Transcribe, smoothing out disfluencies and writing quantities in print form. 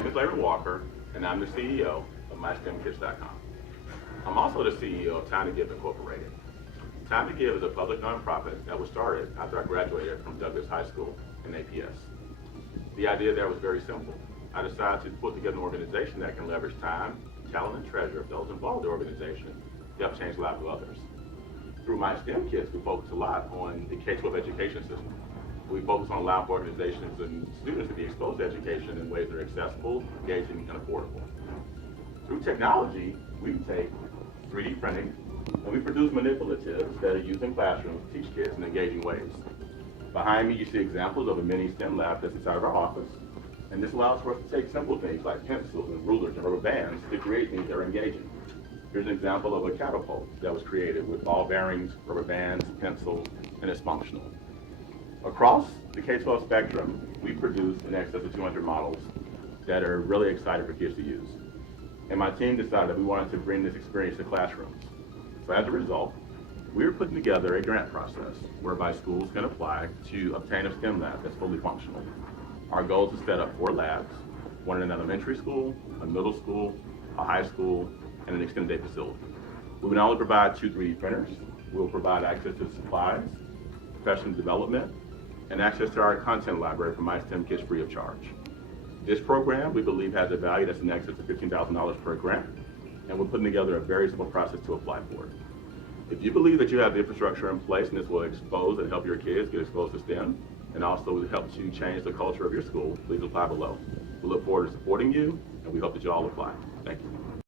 name is Larry Walker, and I'm the CEO of MyStemKits.com. I'm also the CEO of Time2Give Incorporated. Time2Give is a public nonprofit that was started after I graduated from Douglas High School in APS. The idea there was very simple. I decided to put together an organization that can leverage time, talent, and treasure of those involved in the organization to help change the lives of others. Through MyStemKits, we focus a lot on the K-12 education system. We focus on allowing organizations and students to be exposed to education in ways that are accessible, engaging, and affordable. Through technology, we take 3D printing and we produce manipulatives that are used in classrooms to teach kids in engaging ways. Behind me, you see examples of a mini STEM lab that's inside of our office. And this allows for us to take simple things like pencils and rulers and rubber bands to create things that are engaging. Here's an example of a catapult that was created with ball bearings, rubber bands, pencils, and it's functional. Across the K-12 spectrum, we produced in excess of 200 models that are really exciting for kids to use. And my team decided that we wanted to bring this experience to classrooms. So as a result, we're putting together a grant process whereby schools can apply to obtain a STEM lab that's fully functional. Our goal is to set up 4 labs, one in an elementary school, a middle school, a high school, and an extended day facility. We will not only provide 2 3D printers, we will provide access to supplies, professional development, and access to our content library for MyStemKits free of charge. This program, we believe, has a value that's in excess of $15,000 per grant, and we're putting together a very simple process to apply for it. If you believe that you have the infrastructure in place and this will expose and help your kids get exposed to STEM, and also help to change the culture of your school, please apply below. We look forward to supporting you, and we hope that you all apply. Thank you.